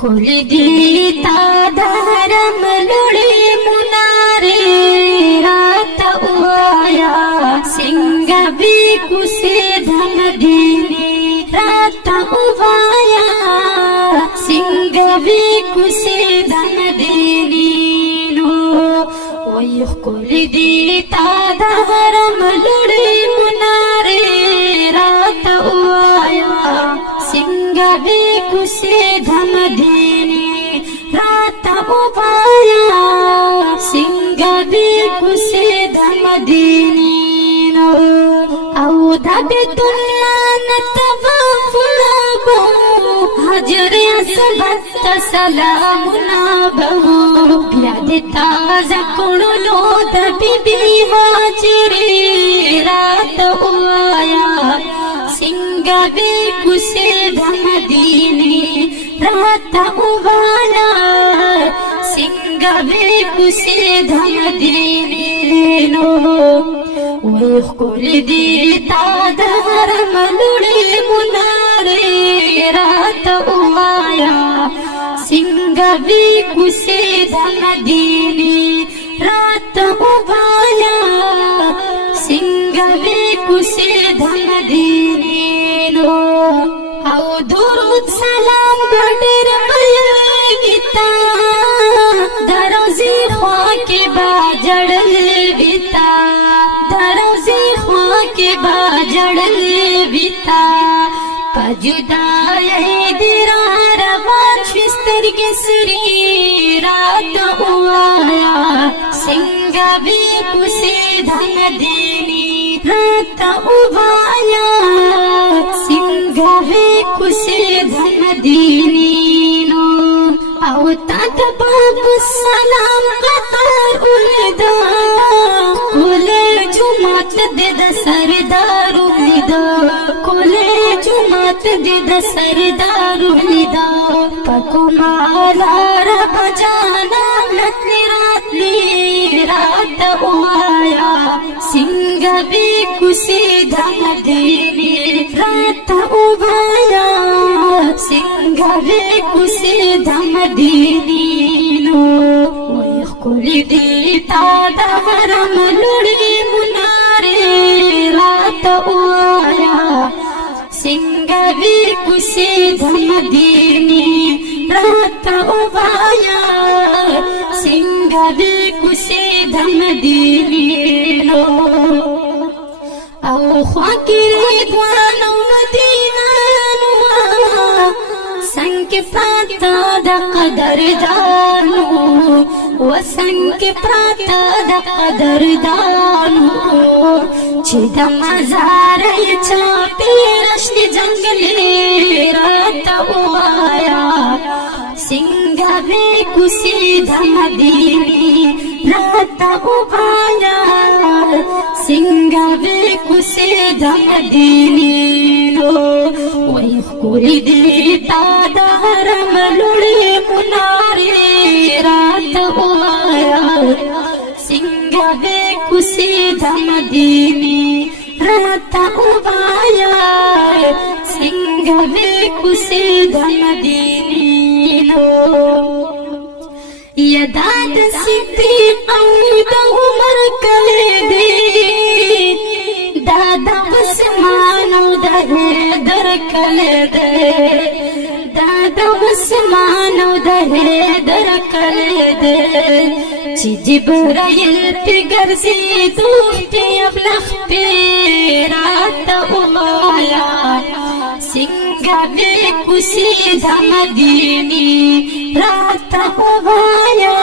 کل دی تا دهرم لڑی مناری رات اوایا سنگ بی کسی دھم دینی رات اوایا سنگ بی کسی دھم دینی نو ویخ کل دی تا دهرم لڑی مناری رات اوایا سنگ بی کسی دھم دینی رات اوایا سنگ بی کسی دھم دینی نو او دا بیت اللہ نتغافل بہو حجر اسبت سلامنا بہو بیاد تازہ کنلو دا بی بی حاجری رات اوایا سنگ بی کسی دھم دینی رات اوایا سنگ بی کسی دھم دینی نو ویخ کل دی تا دهرم لڑی مناری رات اوایا سنگ بی کسی دھم دینی رات اوایا سنگ بی کسی دھم دینی نو او درود سلام گڑر ملگیتا دروزی خواہ کے باجڑل بیتا دروزی خواہ کے باجڑل بیتا پجدائی دیرا روان شستر کے سری رات اوایا سنگ بی کسی دھم دینی رات اوایا سنگ بی کسی دھم دینی نو او تاک باب السلام قطار اولدا کولے جمعت دید سردار اولدا کولے جمعت دید سردار اولدا پکو مالا رب جانا لتلی راتلی رات اوایا سنگ بی کسی دھم دینی رات اوایا سنگ بی کسی دھم دینی نو ویخ کل دی تا دهرم لڑی مناری رات اوایا سنگ بی کسی دھم دینی رات اوایا سنگ بی کسی دھم دینی نو او خواکی ریدوان او مدینہ نوا سنگ پراتا دا قدر دانو و سنگ پراتا دا قدر دانو چی دا مزاری چاپی رشن جنگلی رات اوایا سنگ بی کسی دھم دینی رات اوایا سنگ بی کسی دھم دینی نو ویخ کل دی تا دهرم لڑی مناری رات اوایا سنگ بی کسی دھم دینی رات اوایا سنگ بی کسی دھم دینی نو یداد صدیق او دا عمر کلی دی دادا عثمان او دا حیدر کلی دی دادا عثمان او دا حیدر کلی دی چی جبرائیل پی گرزی دوخ پی ابلخ پی رات اوایا سنگ بی کسی دھم دینی رات اوایا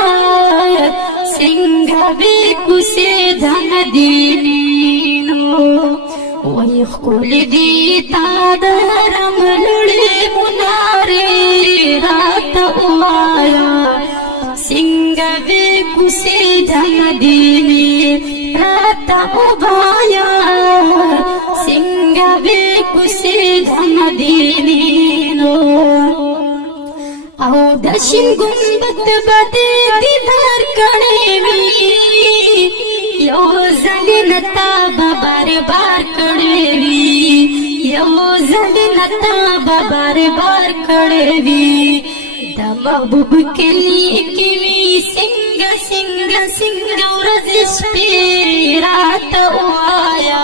سنگ بی کسی دھم دینی نو ویخ کل دی تا دهرم لڑی مناری رات اوایا سنگ بی کسی دھم دینی رات اوایا سنگ بی کسی دھم دینی نو او دشن گنبت بدی دیدار کڑی وی یو زلی نتا بار بار کڑی وی یو زلی نتا بار بار کڑی وی محبوب کلی کی وی سنگ سنگ سنگ ورځ شپې راته وایا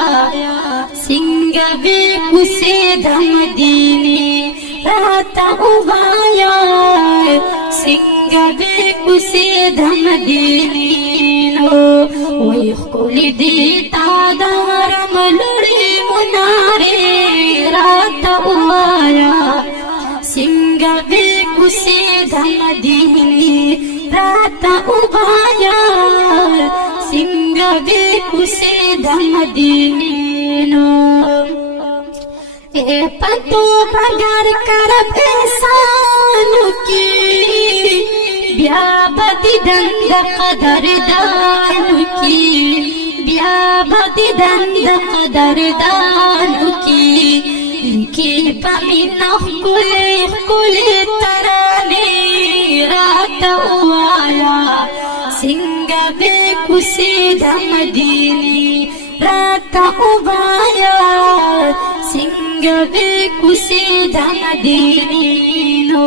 سنگ بے کوسه د مدینه راته وایا سنگ بے کوسه د مدینه وای خپل دې تا د حرم لړې مناره راته وایا سنگ بے کوسه د مدینه راته وایا سنگ بے کوسه د مدینه اے پتو بغیر کرب احسانو کی بیا بدی دند قدردانو کی بیا بدی دند قدردانو کی لکی پمینا خکولی خکولی ترانی رات اوایا سنگ بے کوسه د مدینی رات اوایا سنگ بے کوسه د مدینی نو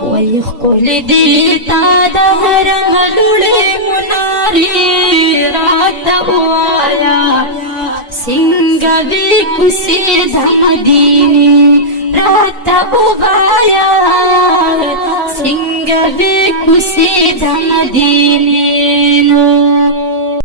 وای خکول دیتا د حرم لړې منارې راته وایا سنگ بے کوسه د مدینې راته وایا سنگ بے کوسه د مدینې نو